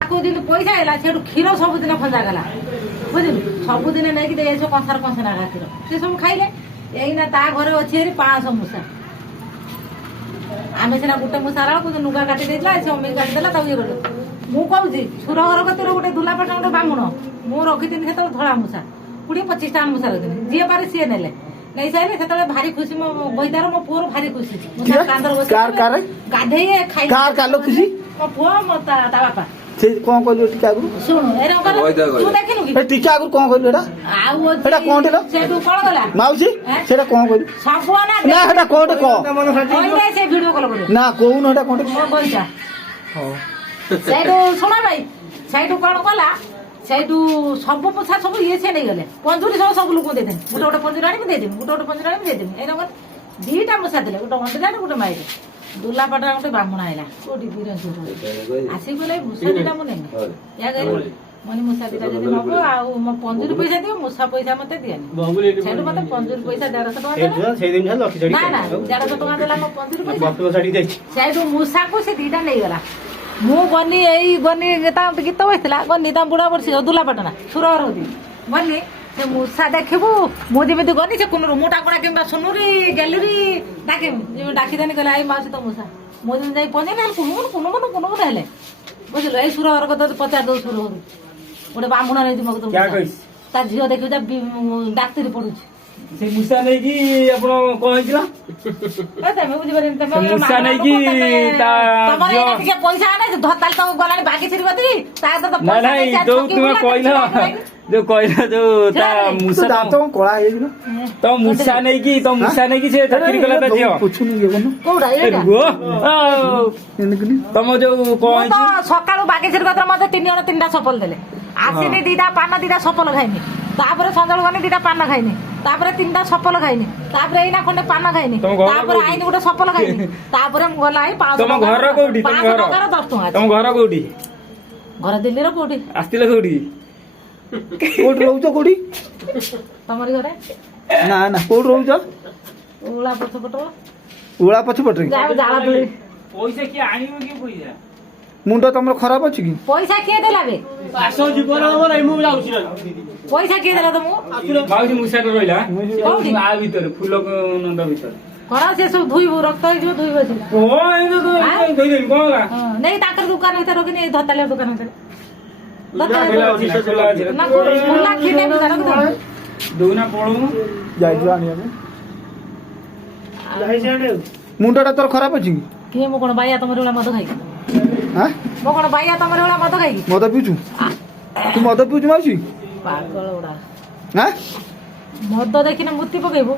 पैसा है क्षीर सबुदिन खंजा गला बुझल सबुदिन नहीं कंसार कंसा क्षीर सी सब खाइले यही ता घर अच्छे 500 मूसा आम सीना गोटे मूसा नुगा काटी से अम्मी काटिदेला ये मुझे सुर घर कतर गोटे दुलापाट गोटे बामुण मुझे रखी से धड़ा मूसा 20-25 मूसा रखी जी पारे सी ने नहीं सारे से भारी खुशी मो बईदार मो पुअर भारी खुशी गाधे खाई मो पुआ मो ता बापा कौन कहलु टीका आगु सुन तू देखिनु कि टीका आगु कौन कहलु एटा एटा कोन ठेला से तू कोन गला माउसी सेटा कौन कहलु सब ना एटा कोन को ओइले से वीडियो कॉल कर ना कोन एटा कोन मो बोलजा हो सेटू सुना भाई सेटू कोन गला सेटू सब पोछा सब ये से नहीं गले पंजुरी सब लोग दे दे गोटे गोटे पंजुरी आनी दे दे गोटे पंजुरी आनी दे दे ए रंग दीटा मुसा देले गोटे अंडा गोटे माइरे दुलापाटा गोटे बामुण आइला कोडी बिरंजोर आसी गले मुसा दिटा मने या गले मने मुसा दिटा जदी मबो आ म पंजुरी पैसा दियो मुसा पैसा मते दियानी सेटू मते पंजुरी पैसा 150 टका देला से दिन लखी जडी ना ना 150 टका देला म पंजुरी पैसा सेटू मुसा को से दीटा नहीं गला मु गनी एई गनी गीत बसला गनी बुढ़ा बर्षी दुलापाटना सुरवर होती गनी से मूसा देखबू मु जमी गनी से कुनरू मोटा कोड़ा कि सुनुरी गैलरी डाके डाकिदेनी कहले आई मासी तो मूसा मो दिन जाई पहुंचे ना कुनु हेले बुझल ए सुरवर कत 50 दो सुरवर गोटे बामुण नहीं मग तो ता झील देखियो डाक्तरी पढ़ुची से मुसा नहीं कि आपण कोन हिला तमे बुझि परन तमे मुसा नहीं कि ता तमरे के पैसा आने धताल तो गलानी बाकी छिरबती ता तो पैसा नहीं जो तुमे कहला जो ता मुसा दांत कोळा हे न तो मुसा नहीं कि तो मुसा नहीं कि से चाकरी कला त जियो पुछुनी के कोन कोडा एटा तम जो कोन तो सकाळु बाकी छिरबत मते 3 जण 3टा सफल देले आसीनी 2टा पान 2टा सफल खाइनी तापरे संजल गनी 2टा पान खाइनी तापरे 3टा सफल खाइनी तापरे एना खंडे पान खाइनी तापरे आइनी गोटे सफल खाइनी तापरे गला आई 500 तम घर कोठी तम घर 10 टका तम घर कोठी घर दिल्ली रो कोठी आस्तिले कोठी कोठ रहउछ कोठी तमरी घरे ना ना कोठ रहउछ उला पछपट उळा पछपट जाला बली पैसा की आनिबो की पैसा मुंड तमरो खराब अछि की पैसा के देला बे आसो जीवन हमर आई मु जाउछि पैसा के देला तुमु माउसी मुसा रे रहिला कोठी आ भीतर फूल नंद भीतर करा से सब धुई रक्त हो जो धुई बसी ओ ए तो धोई दे कोला नहीं ताकर दुकान भीतर रोकी नहीं धताले दुकान भीतर ना ना खुला खिने भीतर रख दोना पळू जाई जो आनिया मुंडटा तोर खराब अछि की के मो कोन बाया तमरे वाला मद खाई हां मो कोन बाया तमरे वाला मद खाई मद पिछु तू मद पिछु मासी पागल उडा हां मद देखिना मुत्ती पकेबो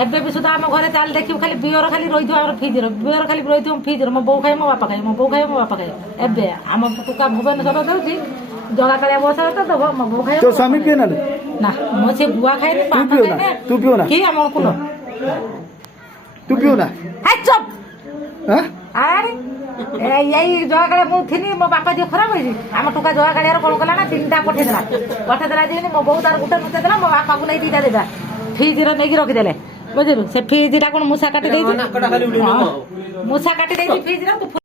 एबे भी सुधा हम घरे चाल देखियो खाली बियर खाली रहिथो हमर फ्रिज रो बियर खाली रहिथो फ्रिज रो मो बो खाई मो बापा खाई मो बो खाई मो बापा खाई एबे हम टुका भुवनेश्वर देउची जगा कालिया बसा तो दबो मो बो खाई तो स्वामी पिए ना ना मो से गुआ खाई तू पियो ना तू पियो ना की हम कुनो तू पियो ना है चुप हां अरे यही जगा काले मु थिनी मो बापा जे खराब होई हम टुका जगा कालिया रो कोन कला ना 3टा पठे देला जे मो बहुत तार गुटा नते देला मो बापा को नै 2टा देबा फ्रिज रो नै रखि देले बुझलु से फ्रिज टा कोन मुसा काटी देई मूसा काटी फ्रिज